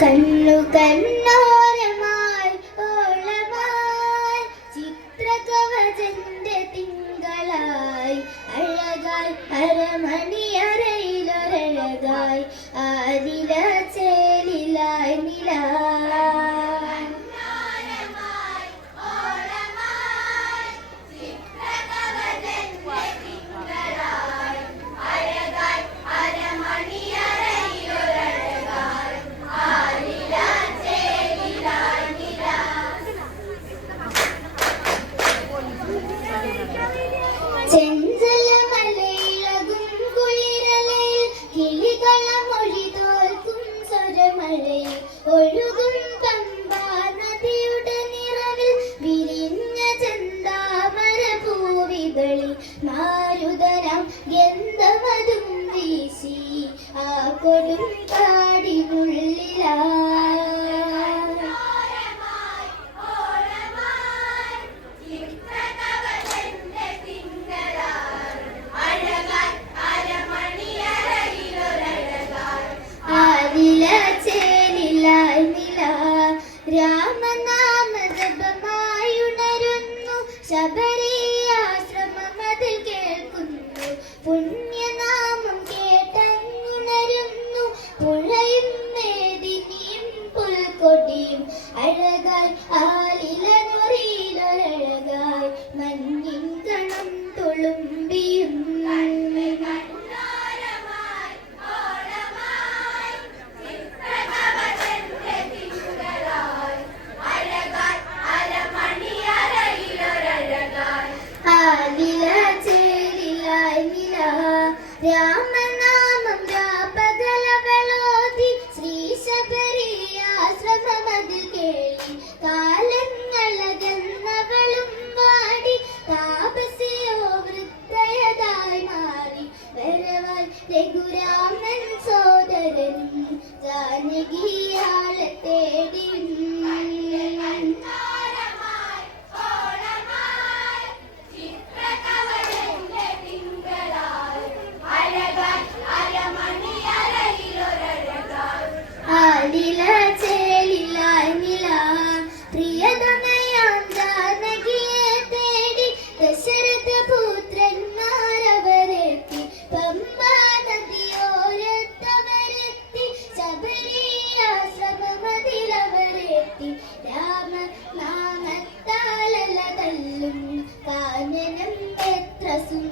കണ്ണു കണ്ണോരമായി ഓളമായി ചിത്രകവചന്റെ തിങ്കളായി അഴകായി അരമണി What? 两 കാനനം എത്ര സുന്ദരം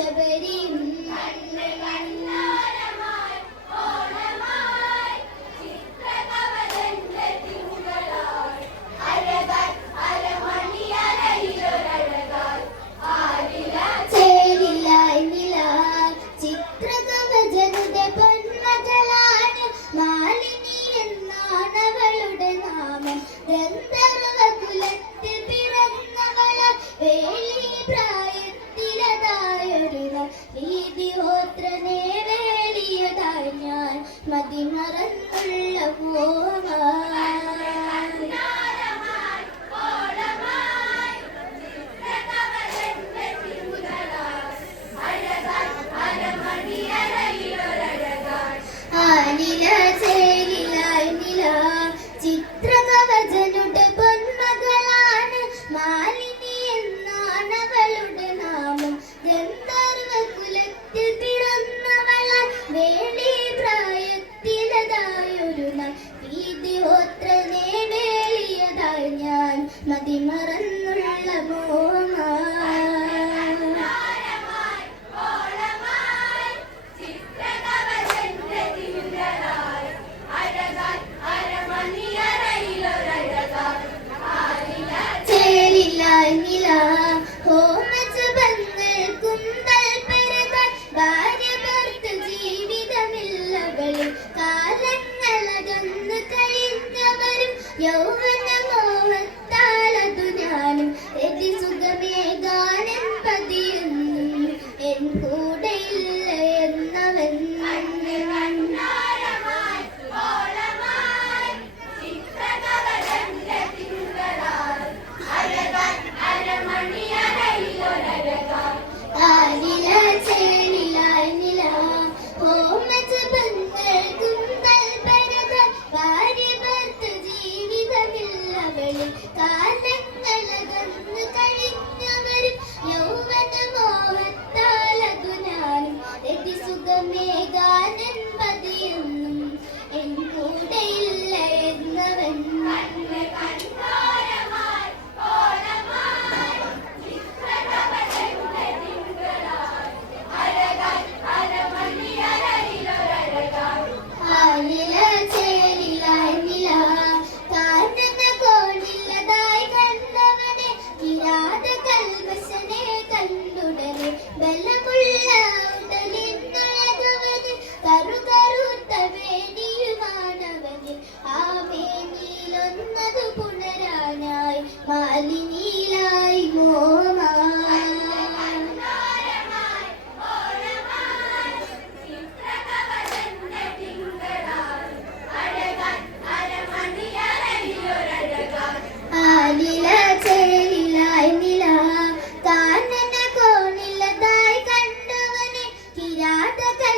হিসেবে What the